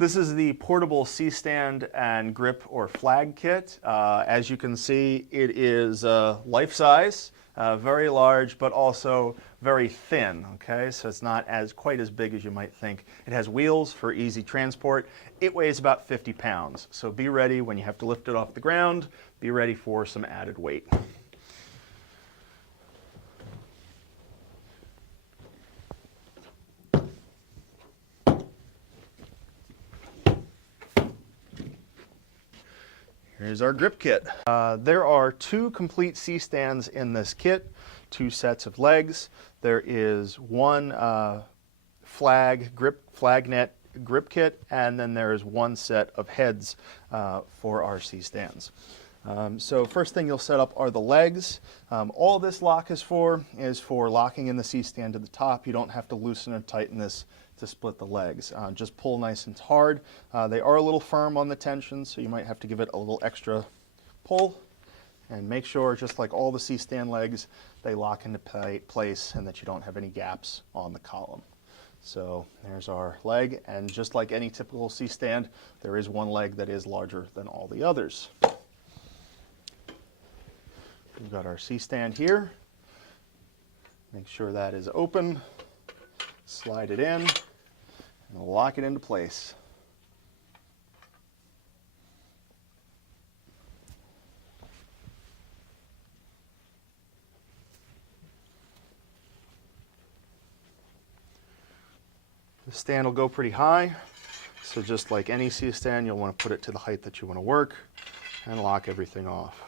This is the portable C-stand and grip or flag kit. As you can see, it is life-size, very large, but also very thin. Okay, so it's not quite as big as you might think. It has wheels for easy transport. It weighs about 50 pounds. So be ready when you have to lift it off the ground. Be ready for some added weight. Here's our grip kit. There are 2 complete C-stands in this kit, 2 sets of legs. There is one flag net grip kit, and then there is 1 set of heads for our C-stands. So first thing you'll set up are the legs. All this lock is for locking in the C-stand to the top. You don't have to loosen or tighten this to split the legs. Just pull nice and hard. They are a little firm on the tension, so you might have to give it a little extra pull. And make sure, just like all the C-stand legs, they lock into place and that you don't have any gaps on the column. So there's our leg, and just like any typical C-stand, there is one leg that is larger than all the others. We've got our C-stand here. Make sure that is open. Slide it in and lock it into place. The stand will go pretty high, so just like any C-stand, you'll want to put it to the height that you want to work and lock everything off.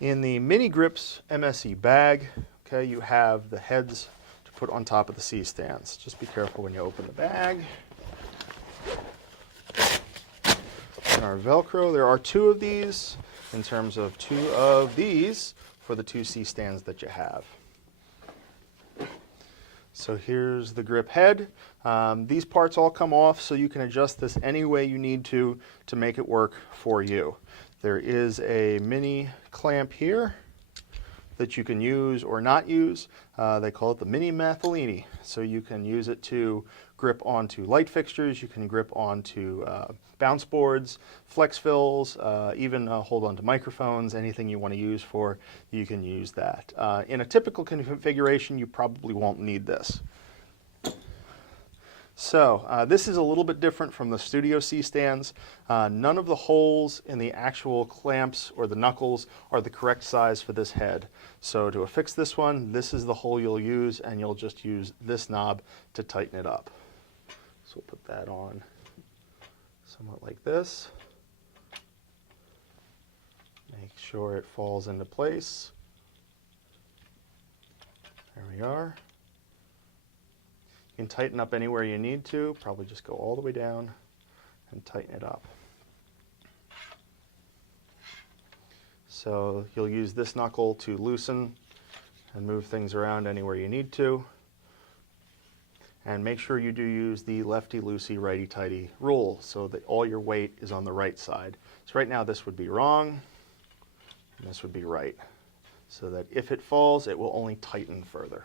In the Mini Grips MSE bag, okay, you have the heads to put on top of the C-stands. Just be careful when you open the bag. And our Velcro, there are 2 of these, in terms of 2 of these for the 2 C-stands that you have. So here's the grip head. These parts all come off, so you can adjust this any way you need to make it work for you. There is a mini clamp here that you can use or not use. They call it the Mini Mathellini. So you can use it to grip onto light fixtures, you can grip onto bounce boards, flex fills, even hold onto microphones. Anything you want to use for, you can use that. In a typical configuration, you probably won't need this. So this is a little bit different from the Studio C-stands. None of the holes in the actual clamps or the knuckles are the correct size for this head. So to affix this one, this is the hole you'll use, and you'll just use this knob to tighten it up. So we'll put that on somewhat like this. Make sure it falls into place. There we are. You can tighten up anywhere you need to, probably just go all the way down and tighten it up. So you'll use this knuckle to loosen and move things around anywhere you need to. And make sure you do use the lefty-loosey, righty-tighty rule so that all your weight is on the right side. So right now this would be wrong, and this would be right. So that if it falls, it will only tighten further.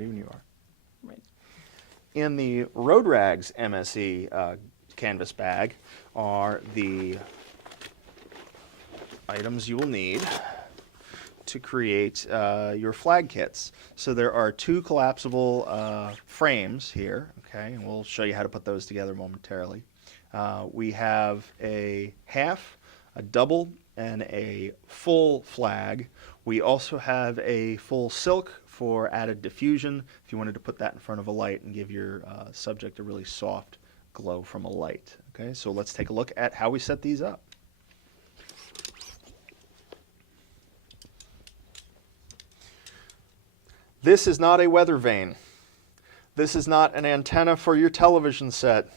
You are. Right. In the Road Rags MSE canvas bag are the items you will need to create your flag kits. So there are 2 collapsible frames here, okay, and we'll show you how to put those together momentarily. We have a half, a double, and a full flag. We also have a full silk for added diffusion if you wanted to put that in front of a light and give your subject a really soft glow from a light. Okay, so let's take a look at how we set these up. This is not a weather vane. This is not an antenna for your television set.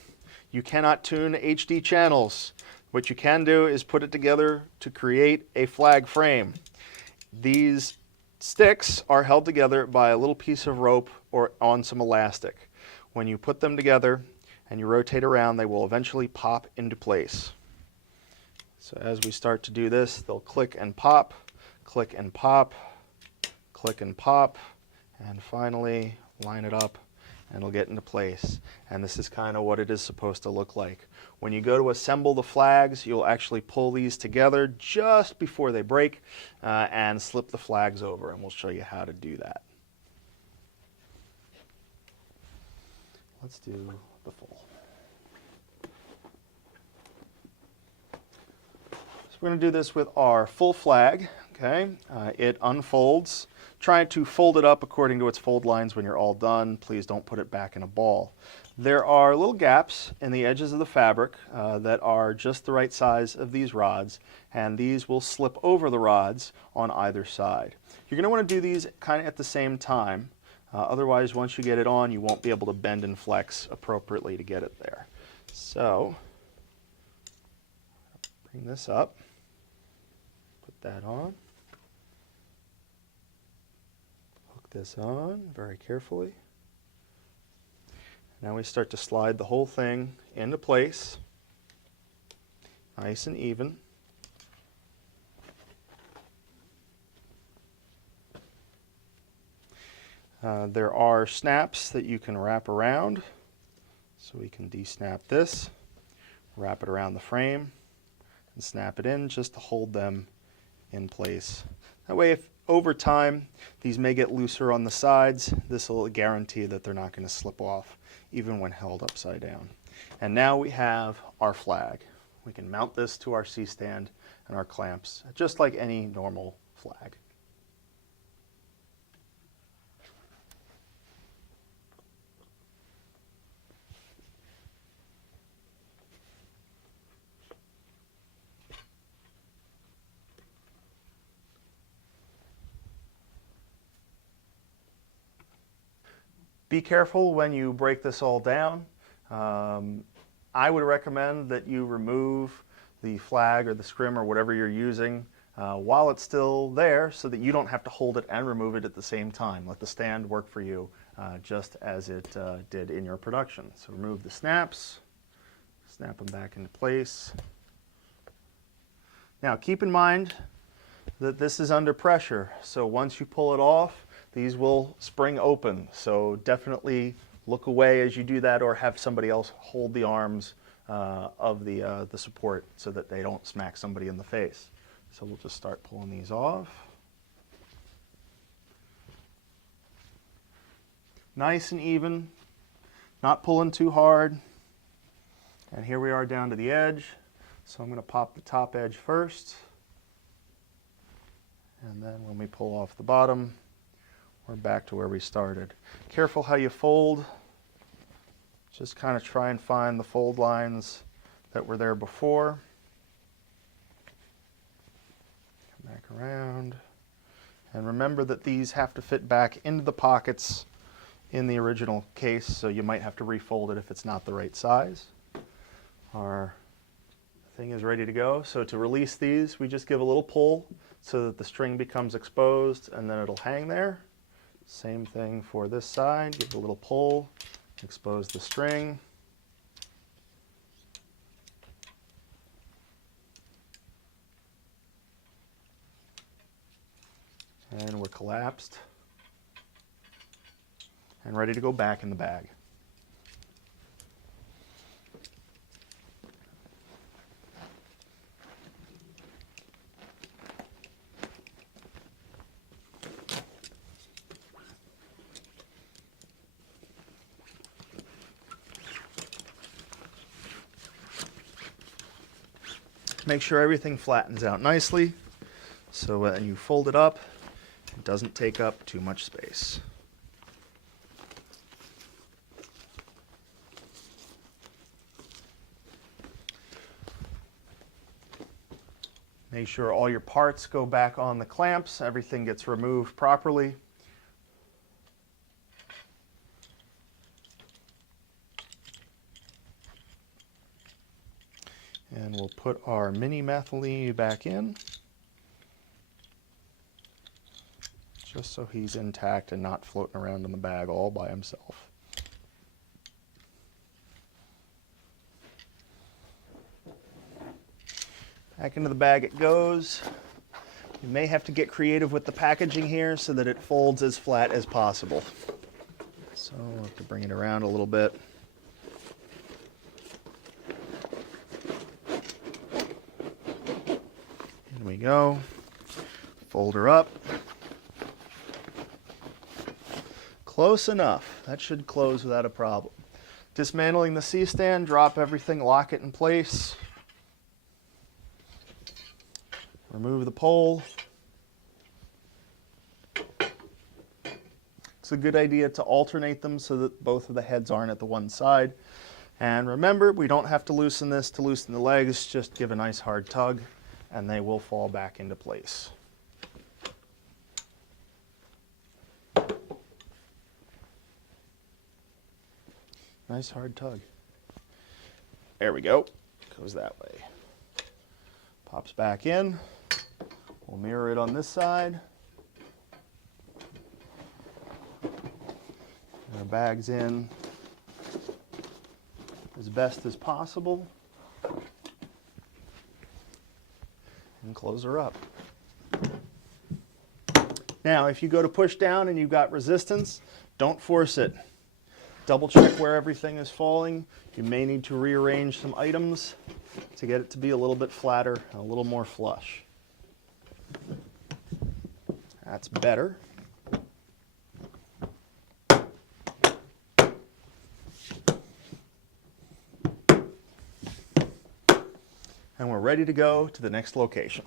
You cannot tune HD channels. What you can do is put it together to create a flag frame. These sticks are held together by a little piece of rope or on some elastic. When you put them together and you rotate around, they will eventually pop into place. So as we start to do this, they'll click and pop, click and pop, click and pop, and finally line it up and it'll get into place. And this is kind of what it is supposed to look like. When you go to assemble the flags, you'll actually pull these together just before they break and slip the flags over, and we'll show you how to do that. Let's do the full. So we're going to do this with our full flag. Okay, it unfolds. Try to fold it up according to its fold lines when you're all done. Please don't put it back in a ball. There are little gaps in the edges of the fabric that are just the right size of these rods, and these will slip over the rods on either side. You're going to want to do these kind of at the same time. Otherwise, once you get it on, you won't be able to bend and flex appropriately to get it there. So, bring this up, put that on, hook this on very carefully. Now we start to slide the whole thing into place, nice and even. There are snaps that you can wrap around, so we can de-snap this, wrap it around the frame, and snap it in just to hold them in place. That way, if over time these may get looser on the sides, this will guarantee that they're not going to slip off even when held upside down. And now we have our flag. We can mount this to our C-stand and our clamps just like any normal flag. Be careful when you break this all down. I would recommend that you remove the flag or the scrim or whatever you're using while it's still there so that you don't have to hold it and remove it at the same time. Let the stand work for you just as it did in your production. So remove the snaps, snap them back into place. Now keep in mind that this is under pressure, so once you pull it off, these will spring open, so definitely look away as you do that or have somebody else hold the arms of the support so that they don't smack somebody in the face. So we'll just start pulling these off. Nice and even, not pulling too hard. And here we are down to the edge, so I'm going to pop the top edge first. And then when we pull off the bottom, we're back to where we started. Careful how you fold. Just kind of try and find the fold lines that were there before. Come back around. And remember that these have to fit back into the pockets in the original case, so you might have to refold it if it's not the right size. Our thing is ready to go. So to release these, we just give a little pull so that the string becomes exposed and then it'll hang there. Same thing for this side, give it a little pull, expose the string. And we're collapsed and ready to go back in the bag. Make sure everything flattens out nicely so when you fold it up, it doesn't take up too much space. Make sure all your parts go back on the clamps, everything gets removed properly. And we'll put our mini Mathelini back in, just so he's intact and not floating around in the bag all by himself. Back into the bag it goes. You may have to get creative with the packaging here so that it folds as flat as possible. So we'll have to bring it around a little bit. Here we go. Fold her up. Close enough. That should close without a problem. Dismantling the C-stand, drop everything, lock it in place. Remove the pole. It's a good idea to alternate them so that both of the heads aren't at the one side. And remember, we don't have to loosen this to loosen the legs, just give a nice hard tug and they will fall back into place. Nice hard tug. There we go. Goes that way. Pops back in. We'll mirror it on this side. Our bags in as best as possible. And close her up. Now, if you go to push down and you've got resistance, don't force it. Double check where everything is falling. You may need to rearrange some items to get it to be a little bit flatter and a little more flush. That's better. And we're ready to go to the next location.